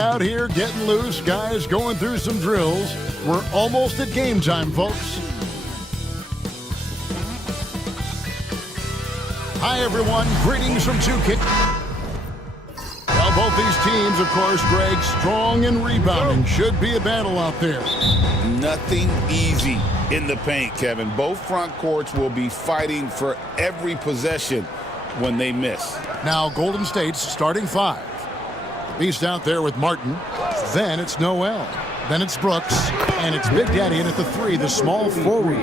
out here getting loose. Guys going through some drills. We're almost at game time, folks. Hi, everyone. Greetings from 2K. Well, both these teams, of course, Greg, strong and rebounding. Should be a battle out there. Nothing easy in the paint, Kevin. Both front courts will be fighting for every possession when they miss. Now, Golden State's starting five. The Beast out there with Martin. Then it's Noel. Then it's Brooks. And it's Big Daddy in at the three, the small forward.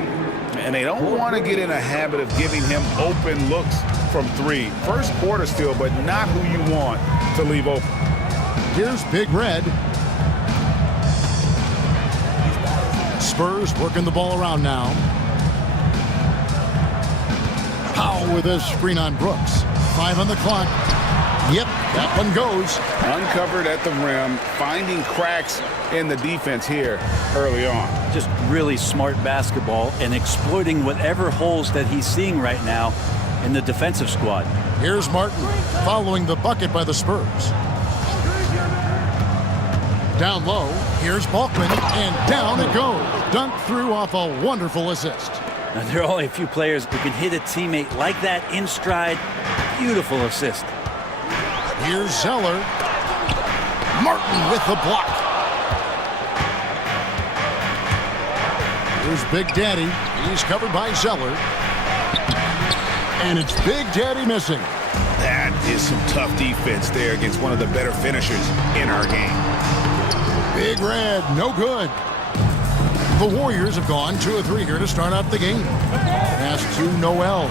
And they don't want to get in a habit of giving him open looks from three. First quarter still, but not who you want to leave open. Here's Big Red. Spurs working the ball around now. Powell with a screen on Brooks. 5 on the clock. Yep, that one goes. Uncovered at the rim, finding cracks in the defense here early on. Just really smart basketball and exploiting whatever holes that he's seeing right now in the defensive squad. Here's Martin following the bucket by the Spurs. Down low, here's Balkman, and down it goes. Dunked through off a wonderful assist. Now, there are only a few players who can hit a teammate like that in stride. Beautiful assist. Here's Zeller. Martin with the block. Here's Big Daddy. He's covered by Zeller. And it's Big Daddy missing. That is some tough defense there against one of the better finishers in our game. Big Red, no good. The Warriors have gone 2 of 3 here to start out the game. Pass to Noel.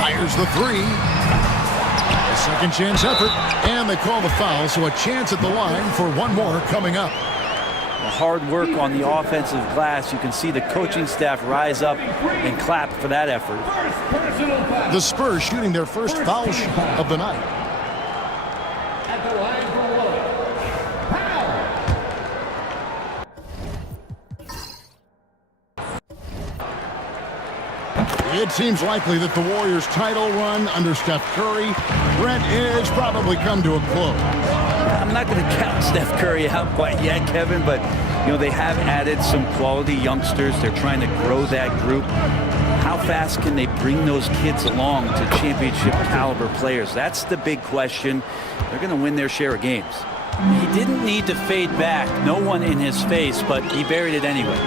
Fires the three. A second chance effort. And they call the foul, so a chance at the line for one more coming up. Hard work on the offensive glass. You can see the coaching staff rise up and clap for that effort. The Spurs shooting their first foul shot of the night. It seems likely that the Warriors' title run under Steph Curry, Brent, is probably come to a close. I'm not going to count Steph Curry out quite yet, Kevin, but you know they have added some quality youngsters. They're trying to grow that group. How fast can they bring those kids along to championship caliber players? That's the big question. They're going to win their share of games. He didn't need to fade back. No one in his face, but he buried it anyway.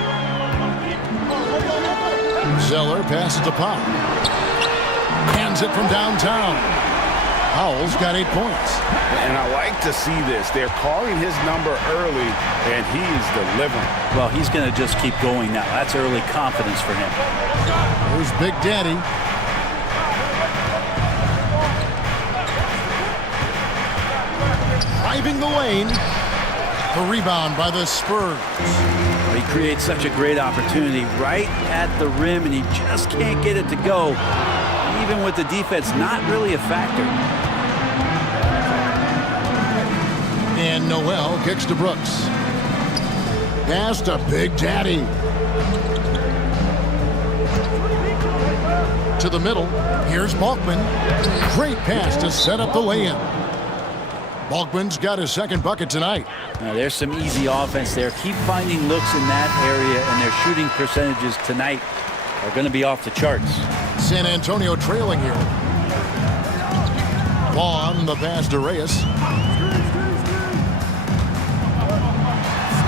Zeller passes to Powell. Hands it from downtown. Powell's got 8 points. And I like to see this. They're calling his number early, and he's delivering. Well, he's going to just keep going now. That's early confidence for him. Here's Big Daddy. Driving the lane. The rebound by the Spurs. He creates such a great opportunity right at the rim, and he just can't get it to go. Even with the defense not really a factor. And Noel kicks to Brooks. Pass to Big Daddy. To the middle. Here's Balkman. Great pass to set up the lay-in. Balkman's got his second bucket tonight. Now, there's some easy offense there. Keep finding looks in that area, and their shooting percentages tonight are going to be off the charts. San Antonio trailing here. Vaughn, the pass to Reyes.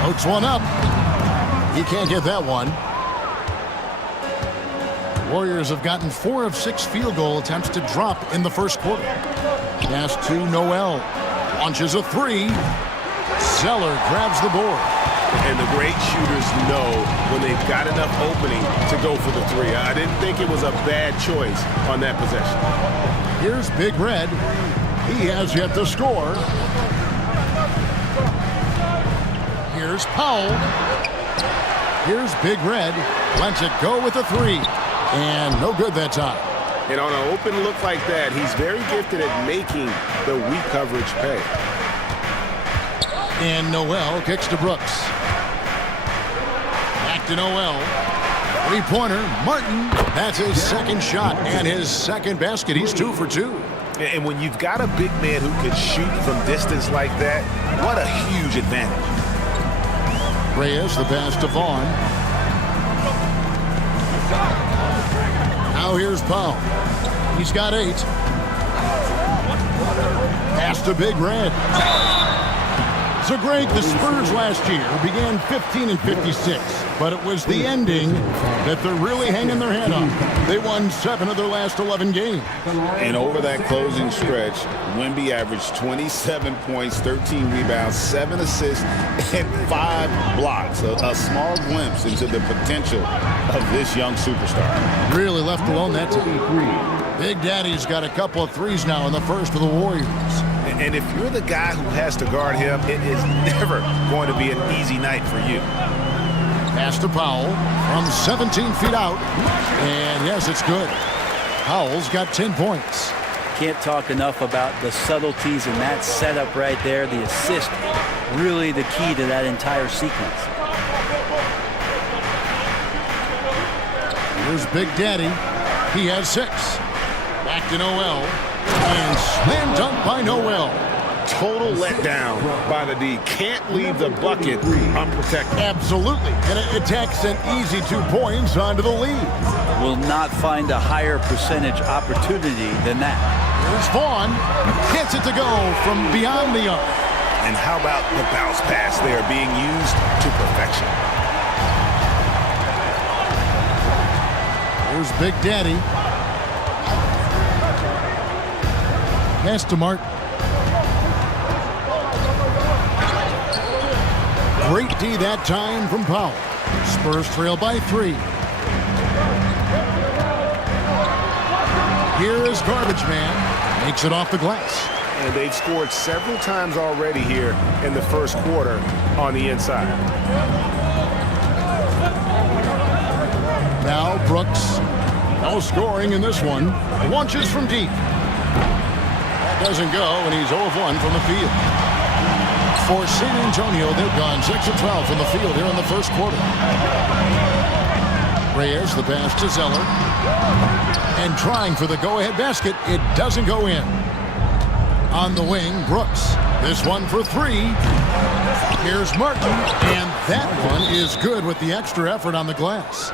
Floats one up. He can't get that one. Warriors have gotten 4 of 6 field goal attempts to drop in the first quarter. Pass to Noel. Launches a three. Zeller grabs the board. And the great shooters know when they've got enough opening to go for the three. I didn't think it was a bad choice on that possession. Here's Big Red. He has yet to score. Here's Powell. Here's Big Red. Lets it go with a three. And no good that time. And on an open look like that, he's very gifted at making the weak coverage pay. And Noel kicks to Brooks. Back to Noel. Three-pointer, Martin. That's his second shot and his second basket. He's 2 for 2. And when you've got a big man who can shoot from distance like that, what a huge advantage. Reyes, the pass to Vaughn. Now here's Powell. He's got 8. Pass to Big Red. So, Greg, the Spurs last year began 15-56, but it was the ending that they're really hanging their head on. They won 7 of their last 11 games. And over that closing stretch, Wemby averaged 27 points, 13 rebounds, 7 assists, and 5 blocks. A small glimpse into the potential of this young superstar. Really left alone that time. Big Daddy's got a couple of threes now in the first for the Warriors. And if you're the guy who has to guard him, it is never going to be an easy night for you. Pass to Powell from 17 feet out. And yes, it's good. Powell's got 10 points. Can't talk enough about the subtleties in that setup right there. The assist, really the key to that entire sequence. Here's Big Daddy. He has 6. Back to Noel. And slam dunk by Noel. Total letdown by the D. Can't leave the bucket unprotected. Absolutely. And it tacks an easy 2 points onto the lead. Will not find a higher percentage opportunity than that. Here's Vaughn. Gets it to go from beyond the arc. And how about the bounce pass? They are being used to perfection. Here's Big Daddy. Pass to Martin. Great D that time from Powell. Spurs trail by 3. Here is Garbage Man. Makes it off the glass. And they've scored several times already here in the first quarter on the inside. Now Brooks. No scoring in this one. Launches from deep. Doesn't go, and he's 0 of 1 from the field. For San Antonio, they've gone 6 of 12 from the field here in the first quarter. Reyes, the pass to Zeller. And trying for the go-ahead basket, it doesn't go in. On the wing, Brooks. This one for 3. Here's Martin, and that one is good with the extra effort on the glass.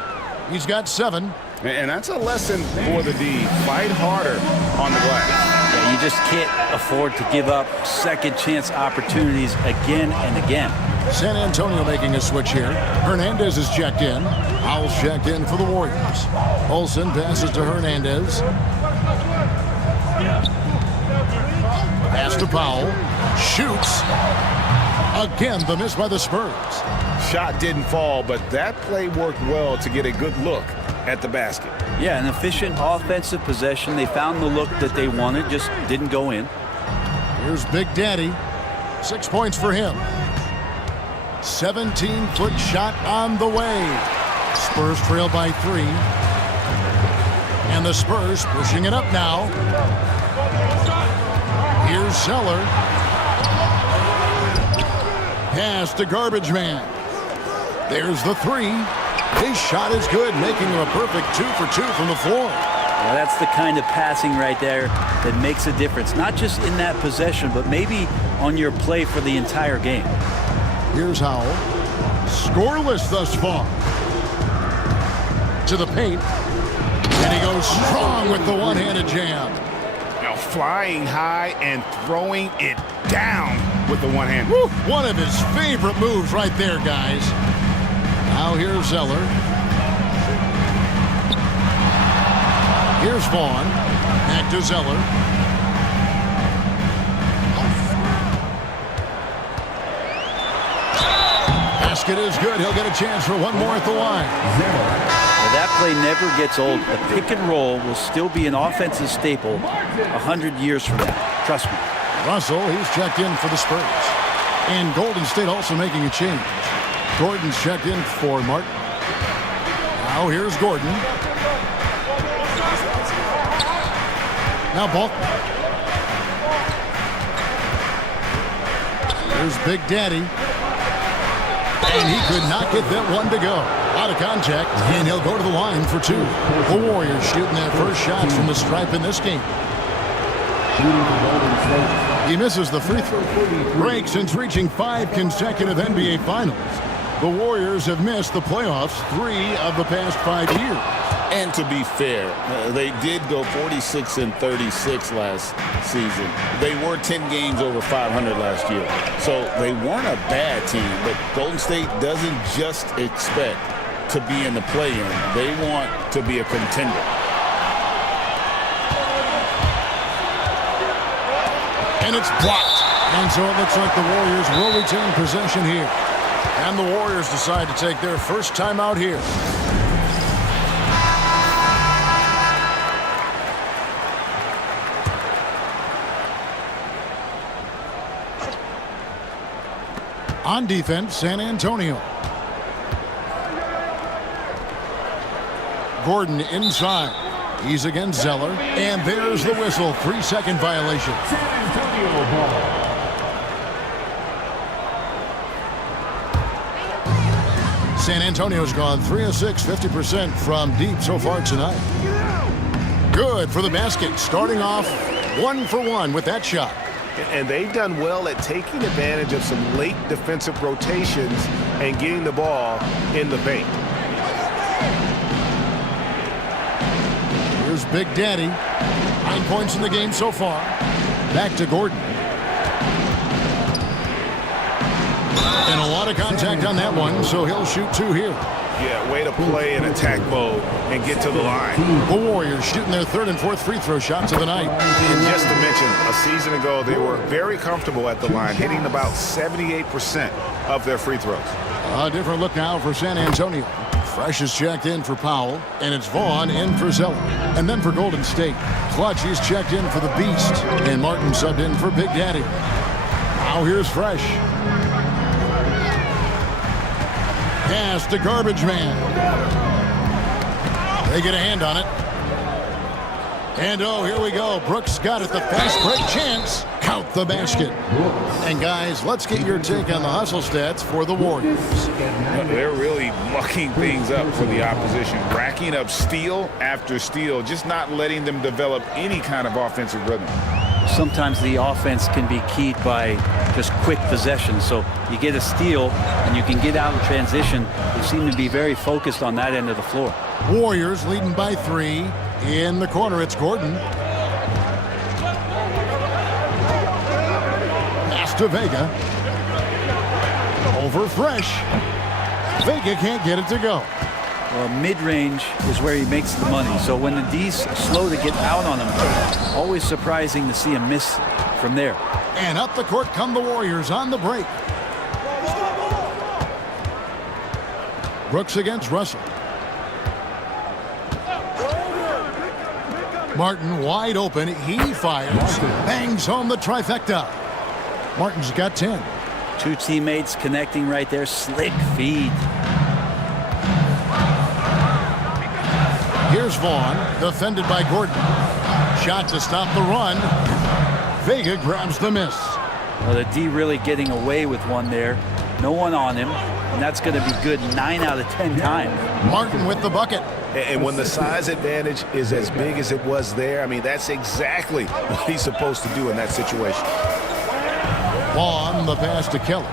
He's got 7. And that's a lesson for the D. Fight harder on the glass. Yeah, you just can't afford to give up second chance opportunities again and again. San Antonio making a switch here. Hernandez is checked in. Howell's checked in for the Warriors. Olsen passes to Hernandez. Pass to Powell. Shoots. Again, the miss by the Spurs. Shot didn't fall, but that play worked well to get a good look at the basket. Yeah, an efficient offensive possession. They found the look that they wanted, just didn't go in. Here's Big Daddy. 6 points for him. 17-foot shot on the way. Spurs trail by 3. And the Spurs pushing it up now. Here's Zeller. Pass to Garbage Man. There's the 3. His shot is good, making him a perfect 2 for 2 from the floor. Well, that's the kind of passing right there that makes a difference. Not just in that possession, but maybe on your play for the entire game. Here's Howell. Scoreless thus far. To the paint. And he goes strong with the one-handed jam. Now flying high and throwing it down with the one hand. Woo! One of his favorite moves right there, guys. Now here's Zeller. Here's Vaughn. Back to Zeller. Basket is good. He'll get a chance for one more at the line. Well, that play never gets old. The pick and roll will still be an offensive staple 100 years from now. Trust me. Russell, he's checked in for the Spurs. And Golden State also making a change. Gordon's checked in for Martin. Now here's Gordon. Now Bolton. Here's Big Daddy. And he could not get that one to go. Out of contact, and he'll go to the line for 2. The Warriors shooting their first shots from the stripe in this game. He misses the free throw. Break since reaching 5 consecutive NBA Finals. The Warriors have missed the playoffs 3 of the past 5 years. And to be fair, they did go 46-36 last season. They were 10 games over 500 last year. So they weren't a bad team, but Golden State doesn't just expect to be in the play-in. They want to be a contender. And it's blocked. And so it looks like the Warriors will retain possession here. And the Warriors decide to take their first time out here. On defense, San Antonio. Gordon inside. He's against Zeller. And there's the whistle. 3-second violation. San Antonio ball. San Antonio's gone 3 of 6, 50% from deep so far tonight. Good for the basket. Starting off 1 for 1 with that shot. And they've done well at taking advantage of some late defensive rotations and getting the ball in the paint. Here's Big Daddy. 9 points in the game so far. Back to Gordon. And a lot of contact on that one, so he'll shoot 2 here. Yeah, way to play in attack mode and get to the line. The Warriors shooting their 3rd and 4th free throw shots of the night. And just to mention, a season ago, they were very comfortable at the line, hitting about 78% of their free throws. A different look now for San Antonio. Fresh is checked in for Powell, and it's Vaughn in for Zeller. And then for Golden State, Clutch is checked in for the Beast, and Martin subbed in for Big Daddy. Now here's Fresh. Pass to Garbage Man. They get a hand on it. And oh, here we go. Brooks got it. The fast break chance. Count the basket. And guys, let's get your take on the hustle stats for the Warriors. They're really mucking things up for the opposition, racking up steal after steal, just not letting them develop any kind of offensive rhythm. Sometimes the offense can be keyed by just quick possession. So you get a steal and you can get out in transition. They seem to be very focused on that end of the floor. Warriors leading by 3. In the corner, it's Gordon. Pass to Vega. Over Fresh. Vega can't get it to go. Well, mid-range is where he makes the money. So when the D's slow to get out on him, always surprising to see him miss from there. And up the court come the Warriors on the break. Brooks against Russell. Martin wide open. He fires. Bangs home the trifecta. Martin's got 10. 2 teammates connecting right there. Slick feed. Here's Vaughn, defended by Gordon. Shot to stop the run. Vega grabs the miss. Well, the D really getting away with one there. No one on him, and that's going to be good 9 out of 10 times. Martin with the bucket. And when the size advantage is as big as it was there, I mean, that's exactly what he's supposed to do in that situation. Vaughn, the pass to Keller.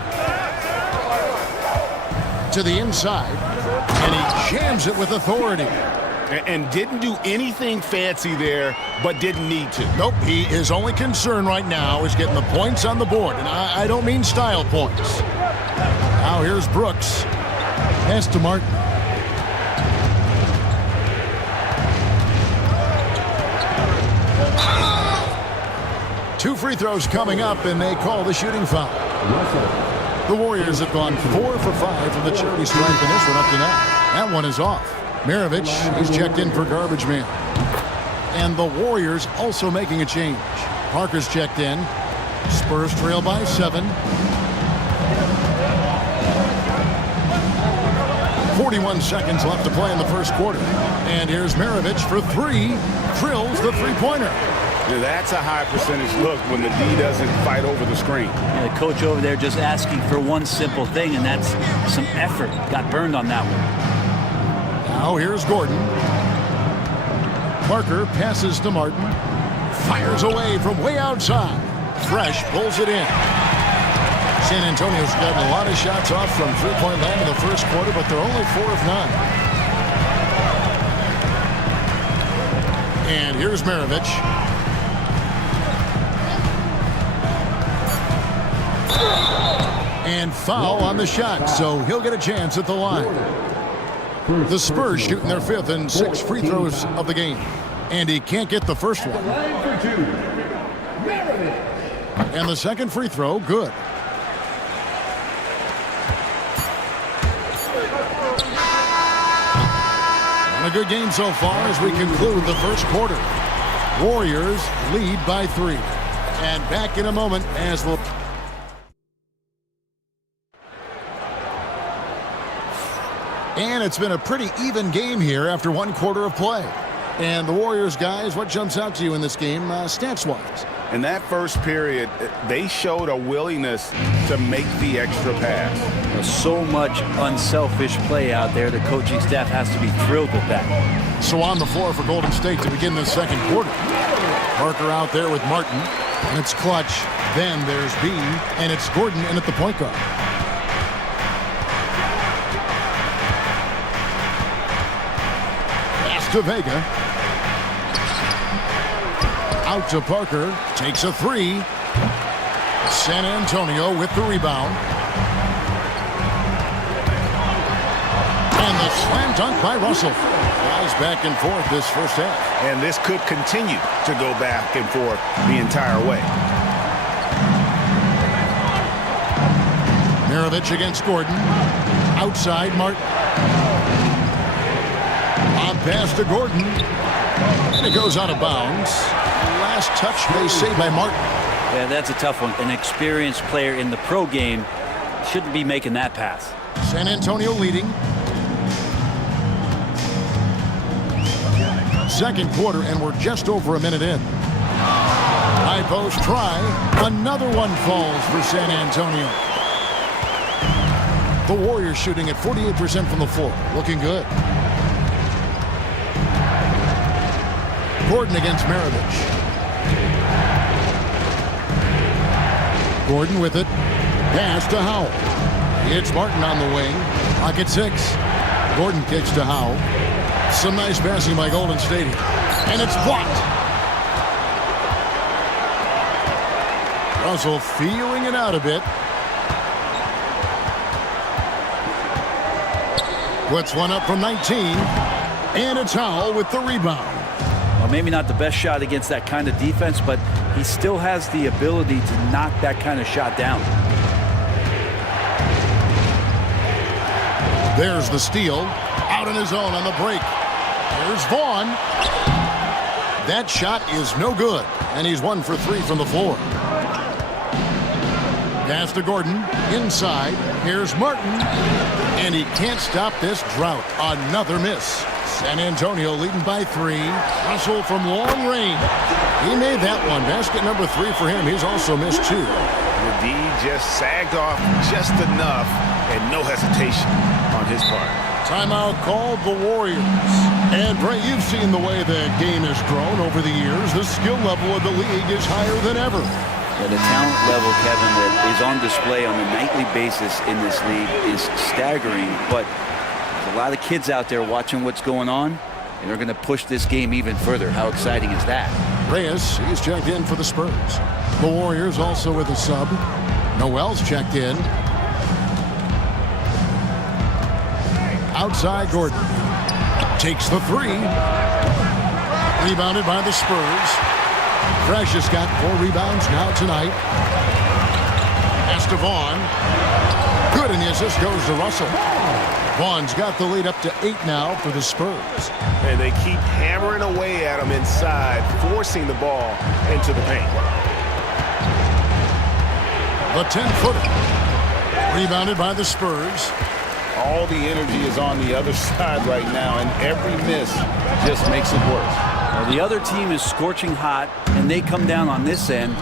To the inside, and he jams it with authority. And didn't do anything fancy there, but didn't need to. Nope, his only concern right now is getting the points on the board. And I don't mean style points. Now here's Brooks. Pass to Martin. Two free throws coming up, and they call the shooting foul. The Warriors have gone 4 for 5 from the charity stripe in this one up to now. That one is off. Mirovic is checked in for Garbage Man. And the Warriors also making a change. Parker's checked in. Spurs trail by 7. 41 seconds left to play in the first quarter. And here's Mirovic for 3. Drills the three-pointer. Yeah, that's a high percentage look when the D doesn't fight over the screen. Yeah, the coach over there just asking for one simple thing, and that's some effort. Got burned on that one. Now here's Gordon. Parker passes to Martin. Fires away from way outside. Fresh pulls it in. San Antonio's gotten a lot of shots off from three-point land in the first quarter, but they're only 4 of 9. And here's Maravich. And foul on the shot, so he'll get a chance at the line. The Spurs shooting their 5th and 6th free throws of the game. And he can't get the first one. And the second free throw, good. And a good game so far as we conclude the first quarter. Warriors lead by 3. And back in a moment as we'll... And it's been a pretty even game here after 1 quarter of play. And the Warriors, guys, what jumps out to you in this game stats-wise? In that first period, they showed a willingness to make the extra pass. So much unselfish play out there. The coaching staff has to be thrilled with that. So on the floor for Golden State to begin the second quarter. Parker out there with Martin, and it's Clutch. Then there's B, and it's Gordon in at the point guard. Pass to Vega. Out to Parker, takes a 3. San Antonio with the rebound. And the slam dunk by Russell. Guys back and forth this first half. And this could continue to go back and forth the entire way. Maravich against Gordon. Outside, Martin. On pass to Gordon. And it goes out of bounds. Last touch, they say, by Martin. Yeah, that's a tough one. An experienced player in the pro game shouldn't be making that pass. San Antonio leading. Second quarter, and we're just over a minute in. High post try. Another one falls for San Antonio. The Warriors shooting at 48% from the floor. Looking good. Gordon against Maravich. Gordon with it. Pass to Howell. It's Martin on the wing. Pocket 6. Gordon kicks to Howell. Some nice passing by Golden State. And it's blocked. Russell feeling it out a bit. Puts one up from 19. And it's Howell with the rebound. Well, maybe not the best shot against that kind of defense, but he still has the ability to knock that kind of shot down. There's the steal. Out on his own on the break. There's Vaughn. That shot is no good. And he's 1 for 3 from the floor. Pass to Gordon. Inside. Here's Martin. And he can't stop this drought. Another miss. San Antonio leading by 3. Russell from long range. He made that one. Basket number 3 for him. He's also missed 2. The D just sagged off just enough and no hesitation on his part. Timeout called the Warriors. And Bray, you've seen the way the game has grown over the years. The skill level of the league is higher than ever. Yeah, the talent level, Kevin, that is on display on a nightly basis in this league is staggering. But there's a lot of kids out there watching what's going on, and they're going to push this game even further. How exciting is that? Reyes, he's checked in for the Spurs. The Warriors also with a sub. Noel's checked in. Outside Gordon. Takes the 3. Rebounded by the Spurs. Fresh has got 4 rebounds now tonight. Pass to Vaughn. Good, and the assist goes to Russell. Vaughn's got the lead up to 8 now for the Spurs. And they keep hammering away at him inside, forcing the ball into the paint. The 10-footer. Rebounded by the Spurs. All the energy is on the other side right now, and every miss just makes it worse. Well, the other team is scorching hot, and they come down on this end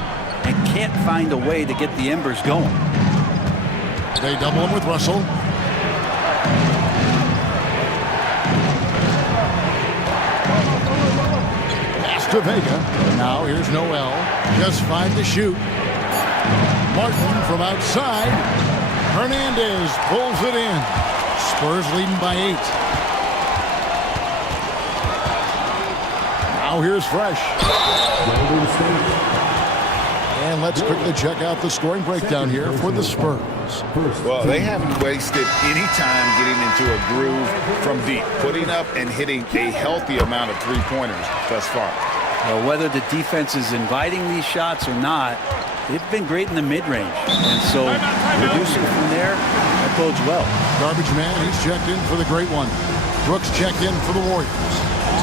and can't find a way to get the embers going. They double him with Russell. Pass to Vega. Now here's Noel. Just 5 to shoot. Martin from outside. Hernandez pulls it in. Spurs leading by 8. Now here's Fresh. And let's quickly check out the scoring breakdown here for the Spurs. Well, they haven't wasted any time getting into a groove from deep, putting up and hitting a healthy amount of three-pointers thus far. Well, whether the defense is inviting these shots or not, they've been great in the mid-range. And so reducing from there, that bodes well. Garbage man, he's checked in for the great one. Brooks checked in for the Warriors.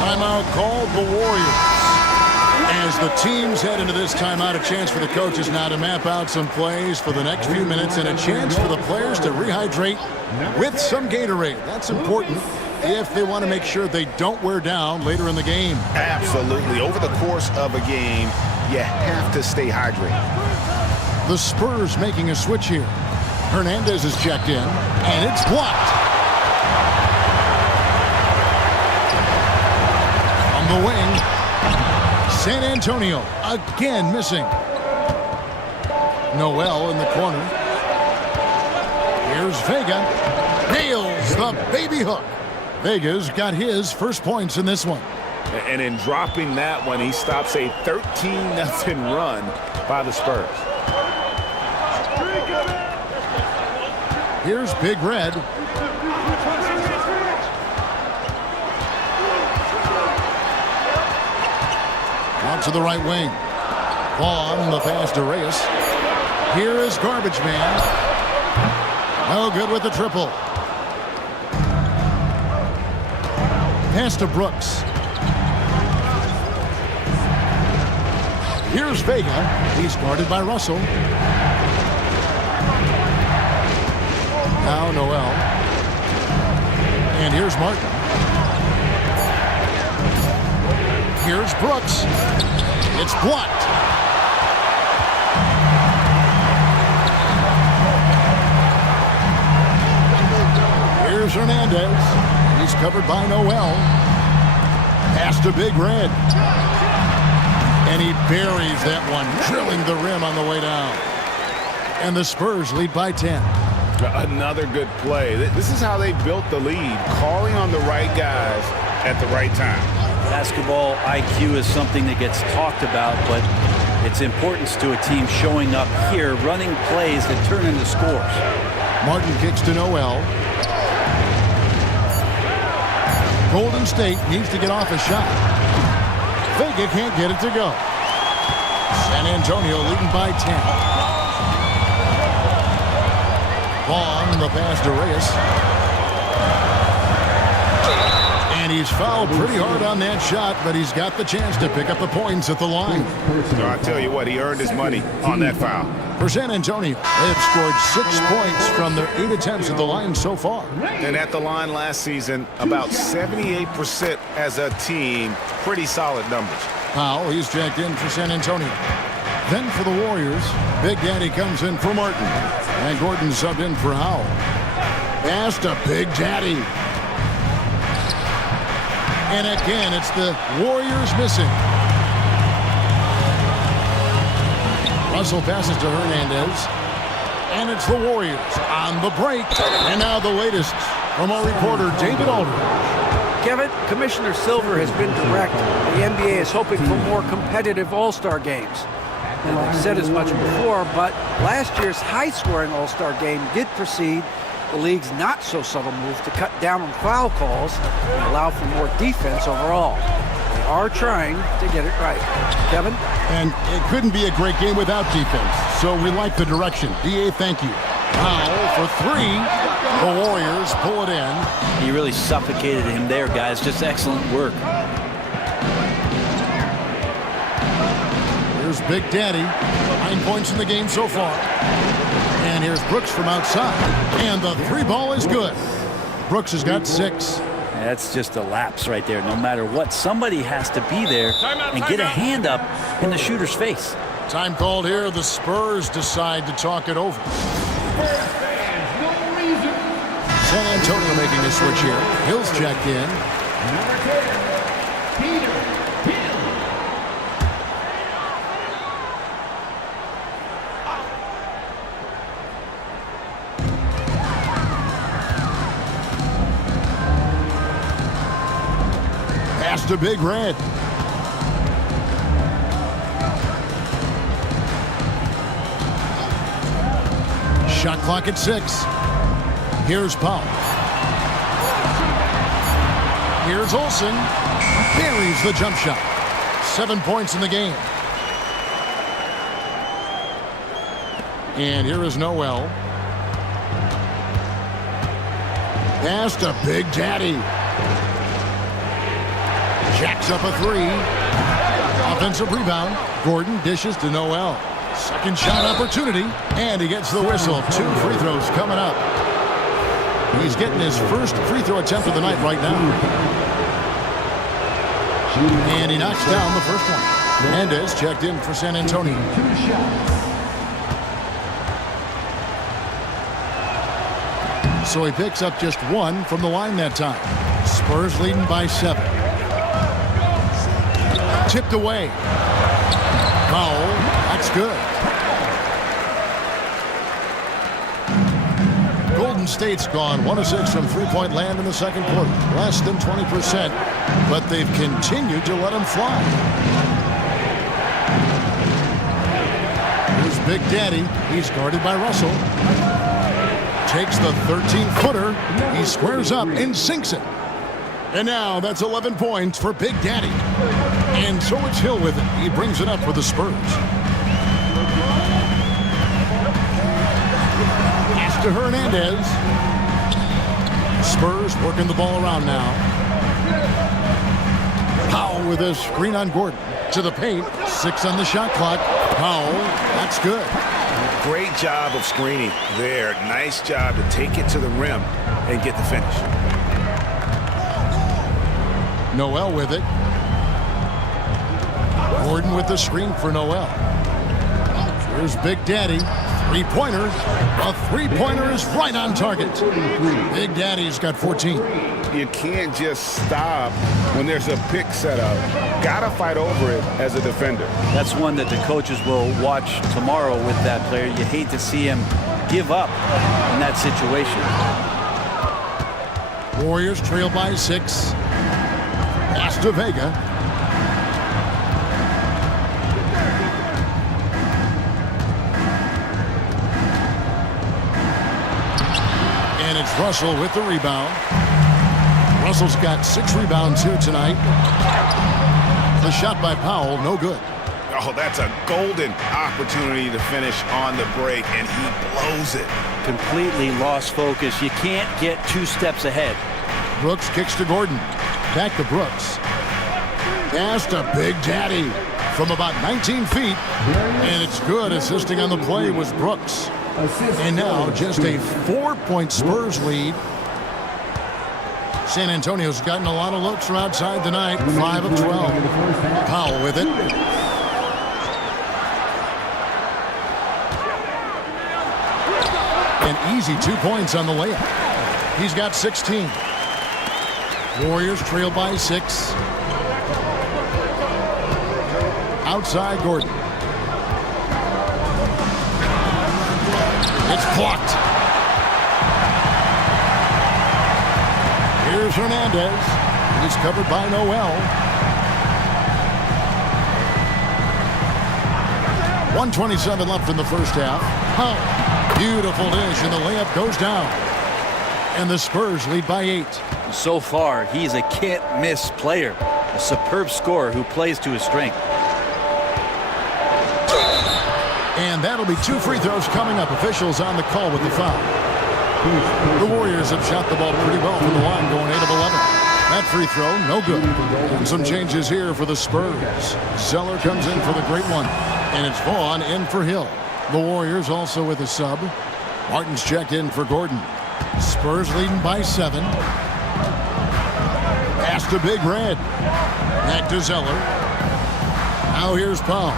Timeout called the Warriors. As the teams head into this timeout, a chance for the coaches now to map out some plays for the next few minutes and a chance for the players to rehydrate with some Gatorade. That's important if they want to make sure they don't wear down later in the game. Absolutely. Over the course of a game, you have to stay hydrated. The Spurs making a switch here. Hernandez is checked in, and it's blocked. On the wing, San Antonio again missing. Noel in the corner. Here's Vega. Nails the baby hook. Vega's got his first points in this one. And in dropping that one, he stops a 13-0 run by the Spurs. Here's Big Red. Out to the right wing. Vaughn, the pass to Reyes. Here is Garbage Man. No good with the triple. Pass to Brooks. Here's Vega. He's guarded by Russell. Now Noel. And here's Martin. Here's Brooks. It's blocked. Here's Hernandez. He's covered by Noel. Pass to Big Red. And he buries that one, drilling the rim on the way down. And the Spurs lead by 10. Another good play. This is how they built the lead, calling on the right guys at the right time. Basketball IQ is something that gets talked about, but its importance to a team showing up here, running plays that turn into scores. Martin kicks to Noel. Golden State needs to get off a shot. Vega can't get it to go. San Antonio leading by 10. Vaughn, the pass to Reyes. And he's fouled pretty hard on that shot, but he's got the chance to pick up the points at the line. So I tell you what, he earned his money on that foul. For San Antonio, they have scored 6 points from their 8 attempts at the line so far. And at the line last season, about 78% as a team. Pretty solid numbers. Powell, he's checked in for San Antonio. Then for the Warriors, Big Daddy comes in for Martin. And Gordon subbed in for Howell. Pass to Big Daddy. And again, it's the Warriors missing. Russell passes to Hernandez. And it's the Warriors on the break. And now the latest from our reporter, David Aldridge. Kevin, Commissioner Silver has been direct. The NBA is hoping for more competitive All-Star games. And they've said as much before, but last year's high-scoring All-Star game did precede the league's not-so-subtle move to cut down on foul calls and allow for more defense overall. They are trying to get it right. Kevin? And it couldn't be a great game without defense, so we like the direction. DA, thank you. Powell for 3. The Warriors pull it in. He really suffocated him there, guys. Just excellent work. Here's Big Daddy. 9 points in the game so far. And here's Brooks from outside. And the 3 ball is good. Brooks has got 6. That's just a lapse right there. No matter what, somebody has to be there and get a hand up in the shooter's face. Time called here. The Spurs decide to talk it over. San Antonio making a switch here. Hill's checked in. Pass to Big Red. Shot clock at 6. Here's Powell. Here's Olsen. Buries the jump shot. 7 points in the game. And here is Noel. Pass to Big Daddy. Jacks up a 3. Offensive rebound. Gordon dishes to Noel. Second shot opportunity. And he gets the whistle. 2 free throws coming up. He's getting his first free throw attempt of the night right now. And he knocks down the first one. Hernandez checked in for San Antonio. So he picks up just 1 from the line that time. Spurs leading by 7. Tipped away. Foul. That's good. Golden State's gone 1 of 6 from three-point land in the second quarter. Less than 20%, but they've continued to let them fly. Here's Big Daddy. He's guarded by Russell. Takes the 13-footer. He squares up and sinks it. And now that's 11 points for Big Daddy. And so it's Hill with it. He brings it up for the Spurs. Pass to Hernandez. Spurs working the ball around now. Powell with a screen on Gordon. To the paint. 6 on the shot clock. Powell. That's good. Great job of screening there. Nice job to take it to the rim and get the finish. Noel with it. Gordon with the screen for Noel. Here's Big Daddy. Three-pointer. A three-pointer is right on target. Big Daddy's got 14. You can't just stop when there's a pick set up. Gotta fight over it as a defender. That's one that the coaches will watch tomorrow with that player. You hate to see him give up in that situation. Warriors trail by 6. Pass to Vega. And it's Russell with the rebound. Russell's got 6 rebounds here tonight. The shot by Powell, no good. Oh, that's a golden opportunity to finish on the break, and he blows it. Completely lost focus. You can't get 2 steps ahead. Brooks kicks to Gordon. Back to Brooks. Pass to Big Daddy from about 19 feet. And it's good. Assisting on the play was Brooks. And now just a 4-point Spurs lead. San Antonio's gotten a lot of looks from outside tonight. 5 of 12. Powell with it. An easy 2 points on the layup. He's got 16. Warriors trail by 6. Outside Gordon. It's blocked. Here's Hernandez. He's covered by Noel. 1:27 left in the first half. Oh, beautiful dish, and the layup goes down. And the Spurs lead by 8. So far, he's a can't-miss player. A superb scorer who plays to his strength. And that'll be 2 free throws coming up. Officials on the call with the foul. The Warriors have shot the ball pretty well from the line, going 8 of 11. That free throw, no good. And some changes here for the Spurs. Zeller comes in for the great one. And it's Vaughn in for Hill. The Warriors also with a sub. Martin's checked in for Gordon. Spurs leading by 7. Pass to Big Red. Back to Zeller. Now here's Powell.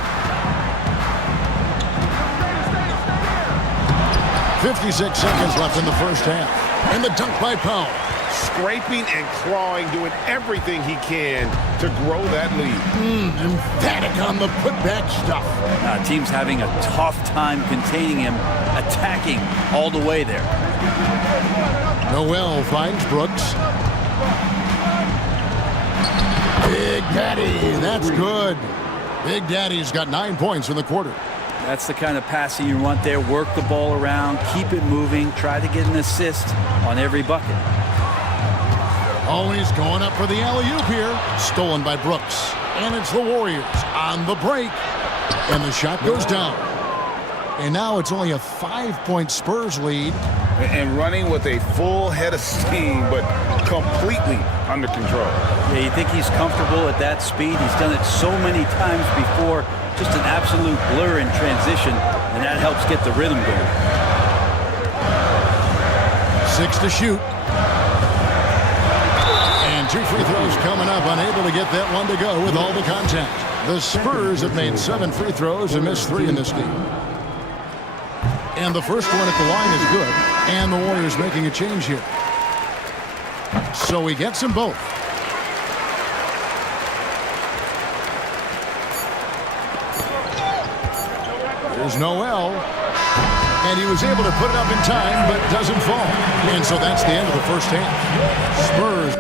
56 seconds left in the first half. And the dunk by Powell. Scraping and clawing, doing everything he can to grow that lead. Emphatic on the putback stuff. Team's having a tough time containing him, attacking all the way there. Noel finds Brooks. Big Daddy, that's good. Big Daddy's got 9 points in the quarter. That's the kind of passing you want there. Work the ball around, keep it moving, try to get an assist on every bucket. Always going up for the alley-oop here. Stolen by Brooks. And it's the Warriors on the break. And the shot goes down. And now it's only a 5-point Spurs lead. And running with a full head of steam, but completely under control. Yeah, you think he's comfortable at that speed? He's done it so many times before. Just an absolute blur in transition, and that helps get the rhythm going. 6 to shoot. And 2 free throws coming up, unable to get that one to go with all the contact. The Spurs have made 7 free throws and missed 3 in this game. And the first one at the line is good. And the Warriors making a change here. So he gets them both. There's Noel. And he was able to put it up in time, but doesn't fall. And so that's the end of the first half. Spurs